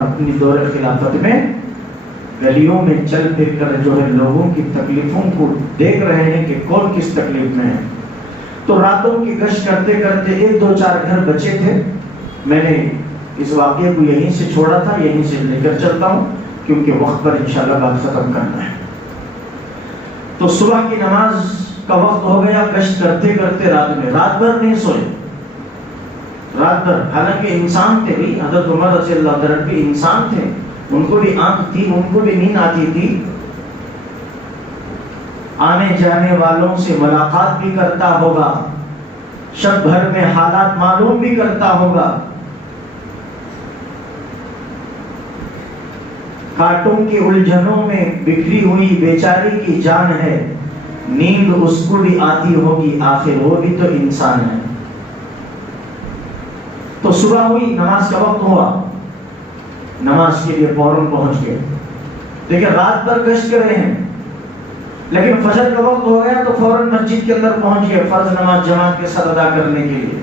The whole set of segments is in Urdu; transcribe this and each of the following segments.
اپنی دور خلافت میں گلیوں میں چل پھر کر جو ہے لوگوں کی تکلیفوں کو دیکھ رہے ہیں کہ کون کس تکلیف میں ہے. تو راتوں کی گشت کرتے کرتے 1-2-4 گھر بچے تھے. میں نے اس واقعے کو یہیں سے چھوڑا تھا, یہیں سے لے کر چلتا ہوں کیونکہ وقت پر انشاءاللہ بات ختم کرنا ہے. تو صبح کی نماز کا وقت ہو گیا. گشت کرتے کرتے رات بھر نہیں سوئے, رات بھر. حالانکہ انسان تھے بھی, حضرت عمر رضی اللہ عنہ بھی انسان تھے, ان کو بھی آنکھ تھی, ان کو بھی نیند آتی تھی. آنے جانے والوں سے ملاقات بھی کرتا ہوگا, شب بھر میں حالات معلوم بھی کرتا ہوگا. کانٹوں کی الجھنوں میں بکھری ہوئی بیچاری کی جان ہے, نیند اس کو بھی آتی ہوگی, آخر وہ بھی تو انسان ہے. تو صبح ہوئی, نماز کا وقت ہوا, نماز کے لیے فوراً پہنچ گئے. دیکھیں رات بھر گشت کر رہے ہیں, لیکن فجر کا وقت ہو گیا تو فوراً مسجد کے اندر پہنچ گئے فرض نماز جماعت کے ساتھ ادا کرنے کے لیے.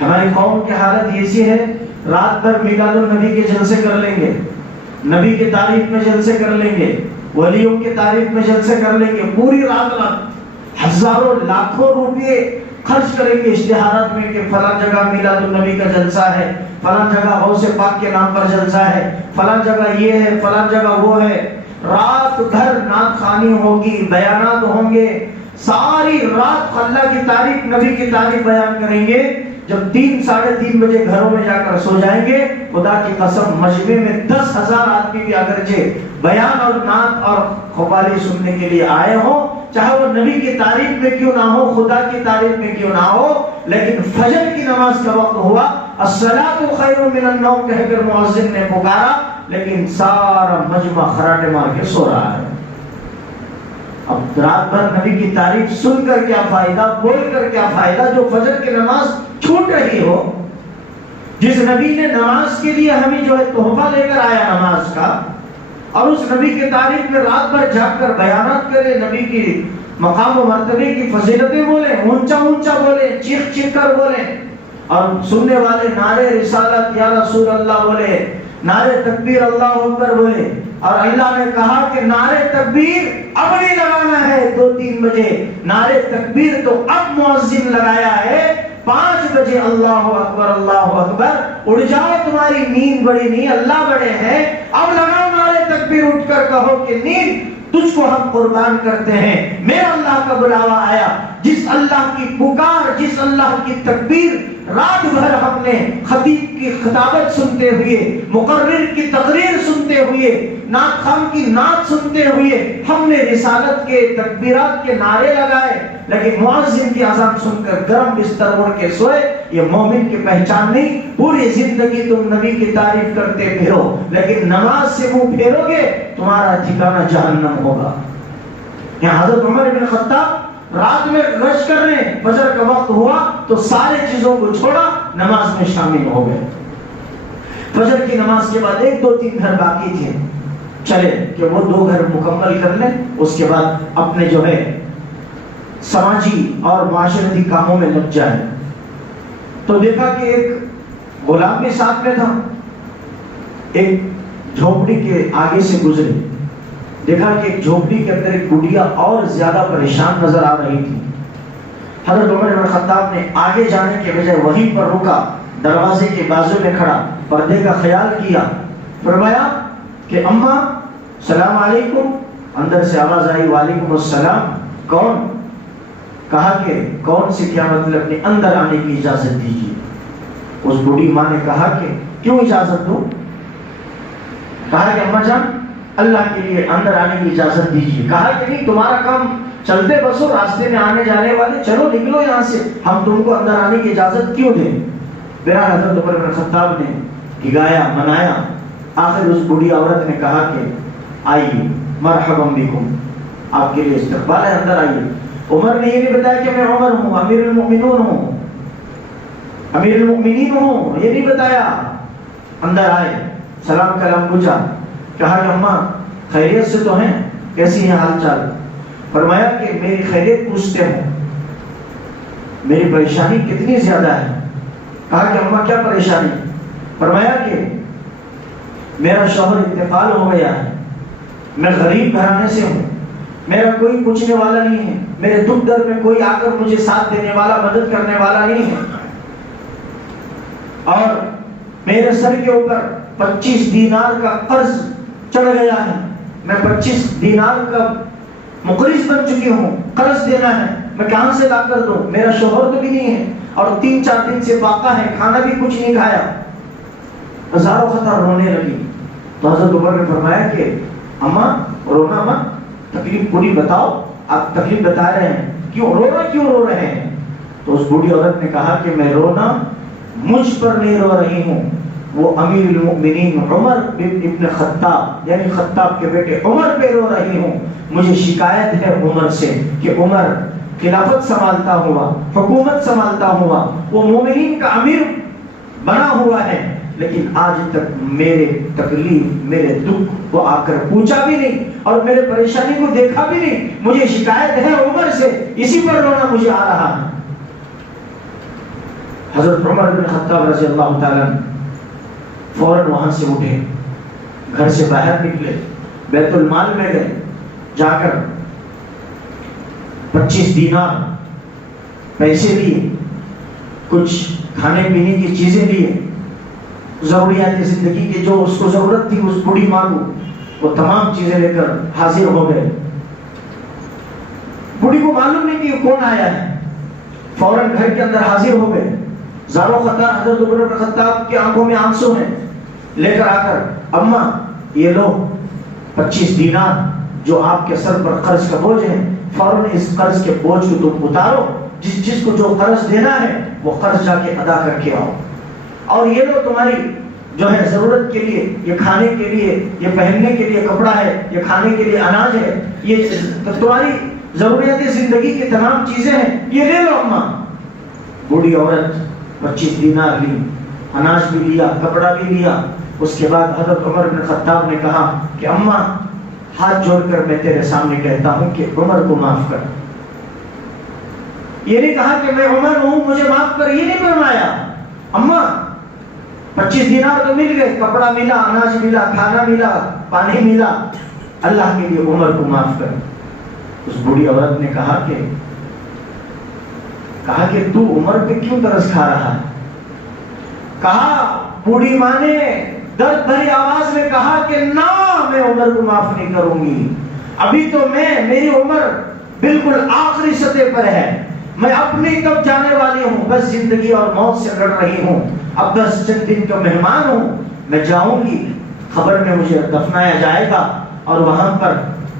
ہماری قوم کی حالت ایسی ہے, رات بھر میلاد النبی کے جلسے کر لیں گے, نبی کی تعریف میں جلسے کر لیں گے, ولیوں کی تعریف میں جلسے کر لیں گے, پوری رات ہزاروں لاکھوں روپے خرچ کریں گے اشتہارات میں کہ فلاں جگہ میلاد النبی کا جلسہ ہے, فلاں جگہ غوث پاک کے نام پر جلسہ ہے, فلاں جگہ یہ ہے, فلاں جگہ وہ ہے. رات بھر نعت خوانی ہوگی, بیانات ہوں گے, ساری رات اللہ کی تعریف نبی کی تعریف بیان کریں گے. جب 3-3:30 بجے گھروں میں جا کر سو جائیں گے, خدا کی قسم مجمع میں 10,000 آدمی بھی اگرچہ بیان اور نعت اور قوالی سننے کے لیے آئے ہوں, چاہے وہ نبی کی تعریف میں کیوں نہ ہو, خدا کی تعریف میں کیوں نہ ہو, لیکن فجر کی نماز کا وقت ہوا, الصلاۃ خیر من النوم کہہ کر مؤذن نے پکارا, لیکن سارا مجمع خراٹے مار کے سو رہا ہے. اب رات بھر نبی کی تعریف سن کر کیا فائدہ, بول کر کیا فائدہ, جو فجر کی نماز چھوٹ رہی ہو. جس نبی نے نماز کے لیے ہمیں جو ہے تحفہ لے کر آیا نماز کا, اور اس نبی کی تعریف میں رات بھر جاگ کر بیانات کرے, نبی کی مقام و مرتبے کی فضیلتیں بولیں, اونچا اونچا بولیں, چیخ چیخ کر بولیں, اور سننے والے نعرے رسالت یا رسول اللہ بولے, نعرے تکبیر اللہ اکبر بولے. اور اللہ نے کہا کہ نعرے تکبیر اب نہیں لگانا ہے 2-3 بجے, نعرے تکبیر تو اب مؤذن لگایا ہے 5 بجے. اللہ اکبر اللہ اکبر, اڑ جاؤ تمہاری نیند بڑی نہیں, اللہ بڑے ہیں. اب لگاؤ نعرے تکبیر, اٹھ کر کہو کہ نیند تجھ کو ہم قربان کرتے ہیں. میرا اللہ کا بلاوا آیا, جس اللہ کی پکار, جس اللہ کی تکبیر رات بھر ہم نے خطیب کی خطابت سنتے ہوئے, مقرر کی تقریر سنتے ہوئے, نعت خان کی نعت سنتے ہوئے ہم نے رسالت کے تکبیرات کے نعرے لگائے, لیکن مؤذن کی اذان سن کر گرم بستر اوڑھ کے سوئے. یہ مومن کی پہچان نہیں. پوری زندگی تم نبی کی تعریف کرتے پھرو, لیکن نماز سے منہ پھیرو گے تمہارا ٹھکانہ جہنم ہوگا. یہاں حضرت عمر بن خطاب رات میں گشت کر رہے ہیں, فجر کا وقت ہوا تو سارے چیزوں کو چھوڑا, نماز میں شامل ہو گئے. فجر کی نماز کے بعد 1-2-3 گھر باقی تھے, چلے کہ وہ 2 گھر مکمل کر لیں, اس کے بعد اپنے جو ہے سماجی اور معاشرتی کاموں میں لگ جائیں. تو دیکھا کہ ایک غلام بھی ساتھ میں تھا, ایک جھوپڑی کے آگے سے گزرے, دیکھا کہ ایک جھوپڑی کے اندر ایک بڑھیا اور زیادہ پریشان نظر آ رہی تھی. حضرت عمر بن خطاب نے آگے جانے کے بجائے وہیں پر رکا, دروازے کے بازو میں کھڑا, پردے کا خیال کیا, فرمایا کہ اماں سلام علیکم. اندر سے آواز آئی وعلیکم السلام. کون؟ کہا کہ کون سے کیا مطلب, کہ اندر آنے کی اجازت دیجیے. اس بوڑھی ماں نے کہا کہ کیوں اجازت دوں؟ کہا کہ اماں جان اللہ کے لیے اندر آنے کی اجازت دیجیے. کہا کہ نہیں, تمہارا کام چلتے بسو, راستے میں آنے جانے والے, چلو نکلو یہاں سے, ہم تم کو اندر آنے کی اجازت کیوں دیں؟ میرا حضرت عمر بن خطاب نے ہگایا, منایا. آخر اس بوڑھی عورت نے کہا کہ آئیے, مرحبا بکم, آپ کے لیے استقبال ہے, اندر آئیے. عمر نے یہ نہیں بتایا کہ میں عمر ہوں, امیر المؤمنون ہوں, امیر المؤمنین ہوں, یہ نہیں بتایا. اندر آئے, سلام کلام پوچھا, کہا کہ اماں خیریت سے تو ہیں, کیسی ہیں حال چال؟ فرمایا کہ میری خیریت پوچھتے ہوں, میری پریشانی کتنی زیادہ ہے. کہا کہ اماں کیا پریشانی؟ فرمایا کہ میرا شوہر انتقال ہو گیا ہے، میں غریب گھرانے سے ہوں، میرا کوئی پوچھنے والا نہیں ہے، میرے دکھ درد میں کوئی آ کر مجھے ساتھ دینے والا، مدد کرنے والا نہیں ہے، اور میرے سر کے اوپر 25 دینار کا قرض چڑھ گیا ہے، میں 25 دینار کا مقرض بن چکی ہوں، قرض دینا ہے، میں کہاں سے لا کر دوں؟ میرا شوہر تو بھی نہیں ہے، اور 3-4 دن سے فاقہ ہے، کھانا بھی کچھ نہیں کھایا۔ ہزاروں خطر رونے لگی تو حضرت عمر نے فرمایا کہ اماں رونا مت، تکلیف پوری بتاؤ، آپ تکلیف بتا رہے ہیں، کیوں رو رہے ہیں؟ تو اس بوڑھی عورت نے کہا کہ میں رونا مجھ پر نہیں رو رہی ہوں، وہ امیر المؤمنین عمر ابن خطاب یعنی خطاب کے بیٹے عمر پہ رو رہی ہوں، مجھے شکایت ہے عمر سے کہ عمر خلافت سنبھالتا ہوا، حکومت سنبھالتا ہوا، وہ مومنین کا امیر بنا ہوا ہے، لیکن آج تک میرے تکلیف، میرے دکھ کو آ کر پوچھا بھی نہیں اور میرے پریشانی کو دیکھا بھی نہیں، مجھے شکایت ہے عمر سے، اسی پر رونا مجھے آ رہا ہے۔ حضرت عمر بن خطاب رضی اللہ تعالیٰ فوراً وہاں سے اٹھے، گھر سے باہر نکلے، بیت المال میں گئے، جا کر 25 دینار پیسے لیے، کچھ کھانے پینے کی چیزیں لیے، ضروریات زندگی کی جو اس کو ضرورت تھی اس بوڑھی ماں کو، وہ تمام چیزیں لے کر حاضر ہو گئے۔ بوڑھی کو معلوم نہیں کہ کون آیا ہے، فوراً گھر کے اندر حاضر ہو گئے، زاروں قطار حضرت عمر بن خطاب کی آنکھوں میں آنسو ہیں، لے کر آ کر اماں یہ لو 25 دینار جو آپ کے سر پر قرض کا بوجھ ہے، فوراً اس قرض کے بوجھ کو تم اتارو، جس کو جو قرض دینا ہے وہ قرض جا کے ادا کر کے آؤ، اور یہ لو تمہاری جو ہے ضرورت کے لیے، یہ کھانے کے لیے، یہ پہننے کے لیے کپڑا ہے، یہ کھانے کے لیے اناج ہے، یہ تمہاری ضروریات زندگی کی تمام چیزیں ہیں، یہ لے لو اماں۔ بوڑھی عورت 25 دینار لی، اناج بھی لیا، کپڑا بھی لیا۔ اس کے بعد حضرت عمر بن خطاب نے کہا کہ اماں ہاتھ جوڑ کر میں تیرے سامنے کہتا ہوں کہ عمر کو معاف کر۔ یہ نہیں کہا کہ میں عمر ہوں مجھے معاف کر، یہ نہیں فرمایا، اماں 25 دینار تو مل گئے، کپڑا ملا، اناج ملا، کھانا ملا، پانی ملا، اللہ کے لیے عمر کو معاف کر۔ اس بوڑھی عورت نے کہا کہ تو عمر پہ کیوں ترس کھا رہا ہے؟ کہا بوڑھی ماں نے درد بھری آواز میں کہا کہ نہ، میں عمر کو معاف نہیں کروں گی، ابھی تو میری عمر بالکل آخری سطح پر ہے، میں اپنی طرف جانے والی ہوں، بس زندگی اور موت سے لڑ رہی ہوں، اب بس چند دن کا مہمان ہوں، میں جاؤں گی، خبر میں مجھے دفنایا جائے گا، اور وہاں پر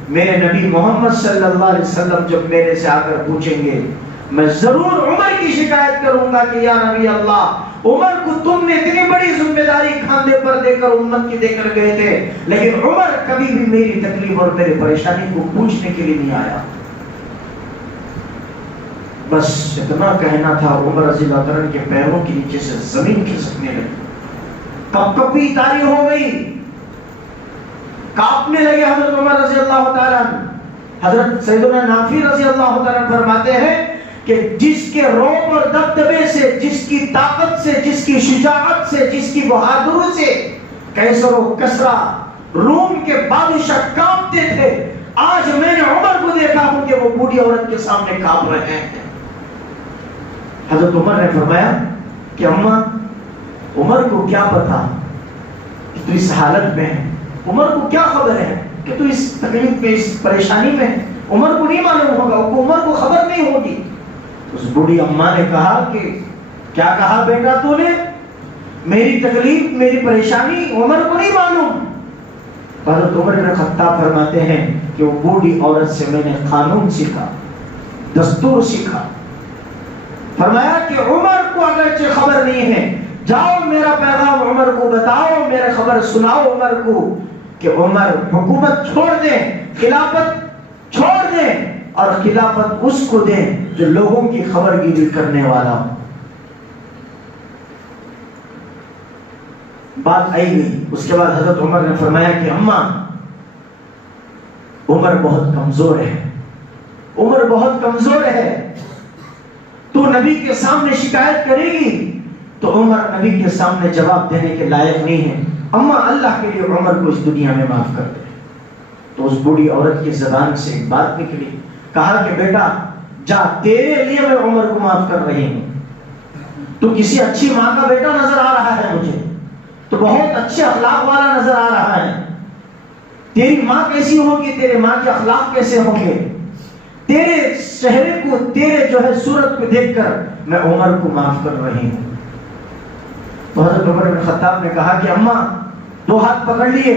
میرے نبی محمد صلی اللہ علیہ وسلم جب میرے سے آ کر پوچھیں گے، میں ضرور عمر کی شکایت کروں گا کہ یا نبی اللہ، عمر کو تم نے اتنی بڑی ذمہ داری کھاندے پر دے کر امت کی دے کر گئے تھے، لیکن عمر کبھی بھی میری تکلیف اور میری پریشانی کو پوچھنے کے لیے نہیں آیا۔ بس اتنا کہنا تھا، عمر رضی اللہ عنہ کے پیروں کے نیچے سے زمین کھسکنے لگی، کپکپی طاری ہو گئی، کانپنے لگے حضرت عمر رضی اللہ تعالیٰ عنہ۔ حضرت سیدنا نافع رضی اللہ تعالیٰ عنہ فرماتے ہیں کہ جس کے روب اور دبدبے سے، جس کی طاقت سے، جس کی شجاعت سے، جس کی بہادری سے قیصر و کسریٰ روم کے بادشاہ کانپتے تھے، آج میں نے عمر کو دیکھا ہوں کہ وہ بوڑھی عورت کے سامنے کانپ رہے ہیں۔ حضرت عمر نے فرمایا کہ اماں عمر کو کیا پتا کہ تو اس حالت میں ہے، عمر کو کیا خبر ہے کہ تو اس تکلیف میں، اس پریشانی میں ہے، عمر کو نہیں معلوم ہوگا، عمر کو خبر نہیں ہوگی۔ اس بوڑھی اماں نے کہا کہ کیا کہا بیٹا تو نے؟ میری تکلیف، میری پریشانی عمر کو نہیں معلوم۔ حضرت عمر بن خطاب فرماتے ہیں کہ وہ بوڑھی عورت سے میں نے قانون سیکھا، دستور سیکھا۔ فرمایا کہ عمر کو اگرچہ خبر نہیں ہے، جاؤ میرا پیغام عمر کو بتاؤ، میرا خبر سناؤ عمر کو کہ عمر حکومت چھوڑ دیں، خلافت چھوڑ دیں، اور خلافت اس کو دیں جو لوگوں کی خبر گیری کرنے والا ہو۔ بات آئی گئی۔ اس کے بعد حضرت عمر نے فرمایا کہ اماں عمر بہت کمزور ہے، عمر بہت کمزور ہے، تو نبی کے سامنے شکایت کرے گی تو عمر نبی کے سامنے جواب دینے کے لائق نہیں ہے، اما اللہ کے لیے عمر کو اس دنیا میں معاف کر دے۔ تو اس بوڑھی عورت کی زبان سے ایک بات نکلی، کہا کہ بیٹا جا، تیرے لیے میں عمر کو معاف کر رہی ہوں۔ تو کسی اچھی ماں کا بیٹا نظر آ رہا ہے مجھے، تو بہت اچھے اخلاق والا نظر آ رہا ہے۔ تیری ماں کیسی ہوگی، تیرے ماں کے اخلاق کیسے ہوں گے، تیرے چہرے کو، تیرے جو ہے صورت کو دیکھ کر میں عمر کو معاف کر رہی ہوں۔ تو حضرت عمر بن خطاب نے کہا کہ اماں، دو ہاتھ پکڑ لیے،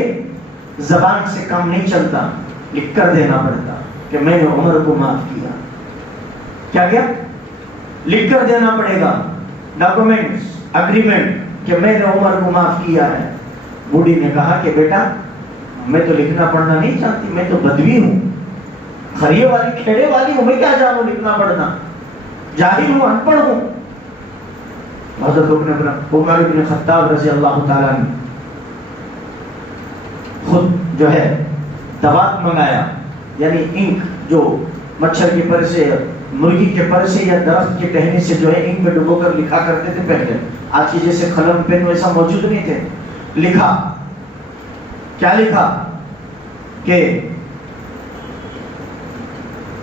زبان سے کام نہیں چلتا، لکھ کر دینا پڑتا کہ میں نے عمر کو معاف کیا۔ کیا لکھ کر دینا پڑے گا، ڈاکومنٹس، اگریمنٹ کہ میں نے عمر کو معاف کیا ہے۔ بوڑھی نے کہا کہ بیٹا میں تو لکھنا پڑھنا نہیں چاہتی، میں تو بدوی ہوں، خریے والی کھیڑے والی ہوں، میں کیا جانوں لکھنا پڑھنا، جاہل ہوں، ان پڑھ ہوں۔ حضرت عمر بن خطاب رضی اللہ تعالیٰ نے خود جو ہے دوات منگایا، یعنی انک جو مچھر کے پر سے، مرغی کے پر سے یا درخت کے ٹہنی سے جو ہے انک میں ڈبو کر لکھا کرتے تھے پہلے، آج کی جیسے قلم پین ویسا موجود نہیں تھے۔ لکھا، کیا لکھا کہ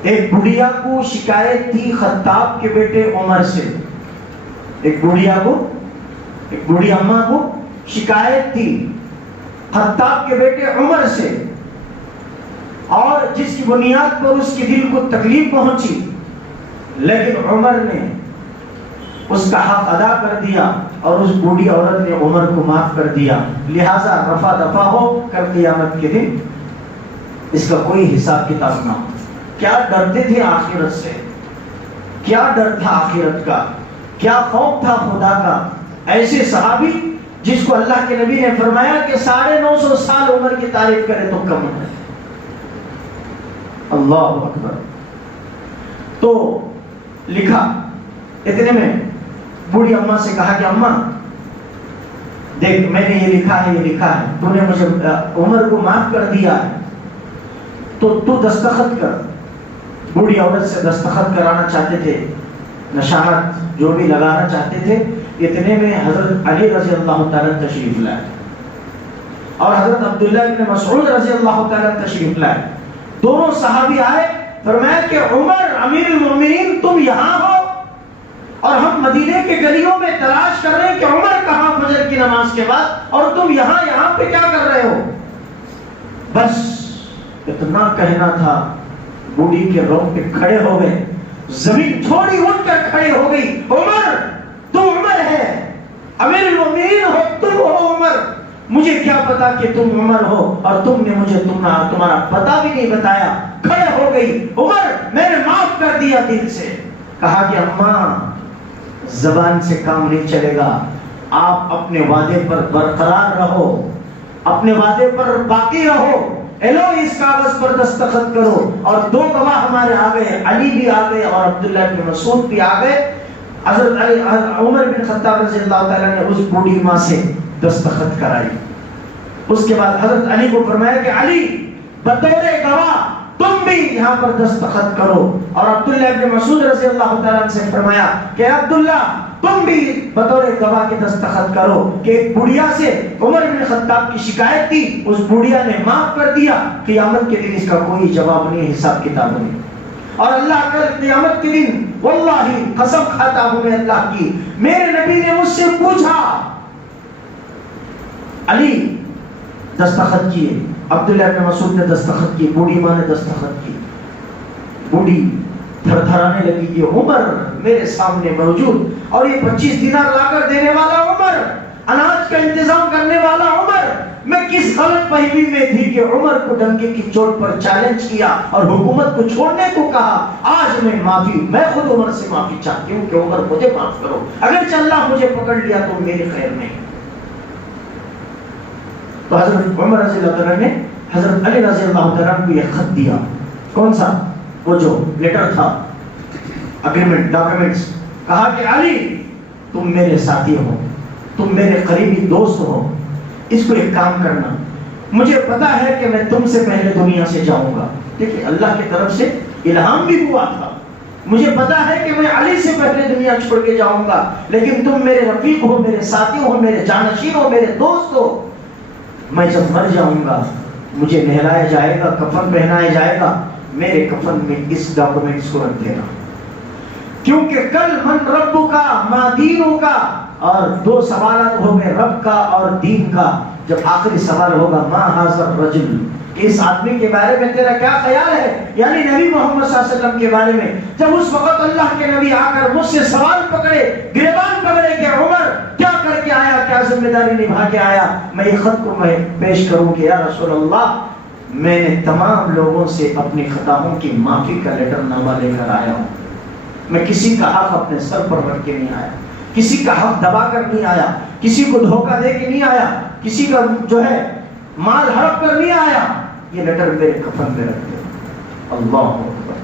ایک بڑھیا کو شکایت تھی خطاب کے بیٹے عمر سے، ایک بڑھیا کو، ایک بوڑھی اماں کو شکایت تھی خطاب کے بیٹے عمر سے، اور جس کی بنیاد پر اس کے دل کو تکلیف پہنچی، لیکن عمر نے اس کا حق ادا کر دیا اور اس بوڑھی عورت نے عمر کو معاف کر دیا، لہذا رفع دفع ہو کر قیامت کے دن اس کا کوئی حساب کتاب نہ ہو۔ کیا ڈرتے تھے آخرت سے، کیا ڈر تھا آخرت کا، کیا خوف تھا خدا کا۔ ایسے صحابی جس کو اللہ کے نبی نے فرمایا کہ 950 سال عمر کی تعریف کرے تو کم ہے۔ اللہ اکبر۔ تو لکھا، اتنے میں بوڑھی اماں سے کہا کہ اماں دیکھ میں نے یہ لکھا ہے، یہ لکھا ہے، تو نے مجھے عمر کو معاف کر دیا ہے، تو دستخط کر۔ بوڑھی عورت سے دستخط کرانا چاہتے تھے، نشانت جو بھی لگانا چاہتے تھے۔ اتنے میں حضرت علی رضی اللہ تعالیٰ تشریف لائے اور حضرت عبداللہ بن مسعود رضی اللہ تعالیٰ تشریف لائے۔ دونوں صحابی آئے، فرمایا کہ عمر امیر المومنین تم یہاں ہو اور ہم مدینے کے گلیوں میں تلاش کر رہے ہیں کہ عمر کہاں فجر کی نماز کے بعد، اور تم یہاں پہ کیا کر رہے ہو؟ بس اتنا کہنا تھا، بوڑھی کے رونگٹے کھڑے ہو گئے، زمین چھوڑی اٹھ کر کھڑے ہو گئی۔ عمر تم عمر ہے، امیر المومنین ہو، تم ہو عمر، مجھے کیا پتا کہ تم عمر ہو، اور تم نے مجھے تمہارا پتا بھی نہیں بتایا۔ کھڑے ہو گئی، عمر میں نے معاف کر دیا دل سے۔ کہا کہ اماں زبان سے کام نہیں چلے گا، آپ اپنے وعدے پر برقرار رہو، اپنے وعدے پر باقی رہو۔ لو اس کاغذ پر دستخط کرو۔ اور دو گواہ ہمارے آ گئے، علی بھی آ گئے اور عبداللہ بن مسعود بھی آ گئے۔ حضرت عمر بن خطاب رضی اللہ تعالیٰ نے اس بوڑھی ماں سے دستخط کرائی۔ اس کے بعد حضرت علی کو فرمایا کہ علی بطور گواہ تم بھی یہاں پر دستخط کرو، اور عبداللہ بن مسعود رضی اللہ تعالیٰ سے فرمایا کہ عبداللہ تم بھی بطور گواہ کے دستخط کرو کہ ایک بڑھیا سے عمر بن خطاب کی شکایت تھی، اس بڑھیا نے معاف کر دیا، قیامت کے دن اس کا کوئی جواب نہیں، حساب کتاب نہیں۔ اور اللہ کا قیامت کے دن واللہ قسم کھاتا ہوں میں اللہ کی، میرے نبی نے مجھ سے پوچھا، علی دستخط کیے، عبداللہ بن مسعود نے دستخط کی، بوڑھی ماں نے دستخط کی۔ بوڑھی تھر تھرانے لگی کہ عمر میرے سامنے موجود، اور یہ 25 دینار لا کر دینے والا عمر، اناج کا انتظام کرنے والا عمر، میں کس غلط فہمی میں تھی کہ عمر کو ڈنکے کی چوٹ پر چیلنج کیا اور حکومت کو چھوڑنے کو کہا۔ آج میں خود عمر سے معافی چاہتی ہوں کہ عمر مجھے معاف کرو، اگرچہ اللہ مجھے پکڑ لیا تو میرے خیر نہیں۔ تو حضرت عمر رضی اللہ عنہ نے حضرت علی رضی اللہ عنہ کو یہ خط دیا۔ کون سا؟ وہ جو لیٹر تھا، اگریمنٹ، ڈاکومنٹس۔ کہا کہ علی تم میرے ساتھی ہو، تم میرے قریبی دوست ہو، اس کو ایک کام کرنا، مجھے پتا ہے کہ میں تم سے پہلے دنیا سے جاؤں گا۔ دیکھیں اللہ کی طرف سے الہام بھی ہوا تھا، مجھے پتا ہے کہ میں علی سے پہلے دنیا چھوڑ کے جاؤں گا، لیکن تم میرے رفیق ہو، میرے ساتھی ہو، میرے جانشین ہو، میرے دوست ہو، میں جب مر جاؤں گا مجھے نہلایا جائے گا، کفن پہنایا جائے گا، میرے کفن میں اس ڈاکومنٹس کو رکھ دینا، کیونکہ کل من ربو کا ما دینوں کا، اور دو سوالات ہو گئے، رب کا اور دین کا۔ جب آخری سوال ہوگا ما ھذا الرجل، اس آدمی کے بارے میں تیرا کیا خیال ہے، یعنی نبی محمد صلی اللہ علیہ وسلم کے بارے میں۔ جب اس وقت اللہ کے نبی آ کر مجھ سے سوال پکڑے، گریبان پکڑے کہ عمر کیا کر کے آیا، کیا ذمہ داری نبھا کے آیا، میں یہ خط کو میں پیش کروں کہ یا رسول اللہ میں نے تمام لوگوں سے اپنی خطاؤں کی معافی کا لیٹر نامہ لے کر آیا ہوں، میں کسی کا حق اپنے سر پر رکھ کے نہیں آیا، کسی کا حق دبا کر نہیں آیا، کسی کو دھوکہ دے کے نہیں آیا، کسی کا جو ہے مال ہڑپ کر نہیں آیا، یہ لیٹر میرے کفن میں رکھ دو۔ اللہ اکبر۔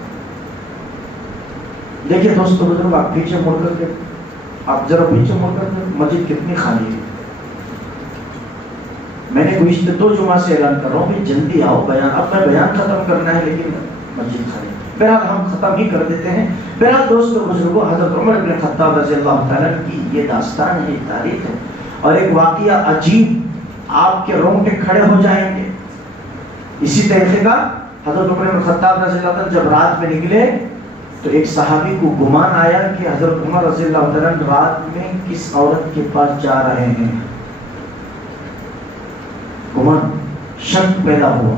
دیکھیے دوستو بزرگ، آپ پیچھے مڑ کر کے، آپ ذرا پیچھے مڑ کر کے، مسجد کتنی خالی ہے۔ میں نے گزشتہ 2 جمعہ سے اعلان کر رہا ہوں کہ جلدی آؤ، بیان اب میں بیان ختم کرنا ہے لیکن مسجد خالی۔ بہرحال ہم ختم ہی کر دیتے ہیں۔ بہرحال دوستو بزرگوں، حضرت عمر بن خطاب رضی اللہ تعالیٰ کی یہ داستان ہے، یہ تاریخ ہے، اور ایک واقعہ عجیب، آپ کے رونگٹے کھڑے ہو جائیں گے۔ اسی طریقے کا حضرت عمر بن خطاب رضی اللہ تعالیٰ جب رات میں نکلے تو ایک صحابی کو گمان آیا کہ حضرت عمر رضی اللہ تعالیٰ رات میں کس عورت کے پاس جا رہے ہیں، گمان، شک پیدا ہوا۔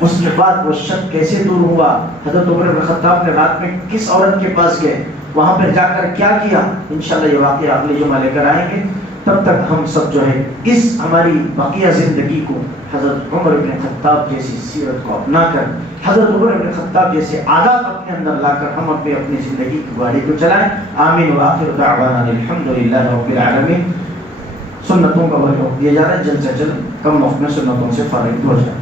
اس کے بعد وہ شک کیسے دور ہوا، حضرت عمر بن خطاب نے رات میں کس عورت کے پاس گئے، وہاں پر جا کر کیا کیا، انشاءاللہ یہ واقعہ اگلے جمعہ لے کر آئیں گے۔ تب تک ہم سب جو ہے اس ہماری بقیہ زندگی کو حضرت عمر بن خطاب جیسی سیرت کو اپنا کر، حضرت عمر بن خطاب جیسے عادات اپنے اندر لا کر ہم اپنی زندگی کی گاڑی کو چلائیں۔ آمین وآخر دعوانا الحمدللہ رب العالمین۔ سنتوں کا وقت دیا جا رہا ہے، جلد سے جلد کم وقت میں سنتوں سے فارغ ہو جائے۔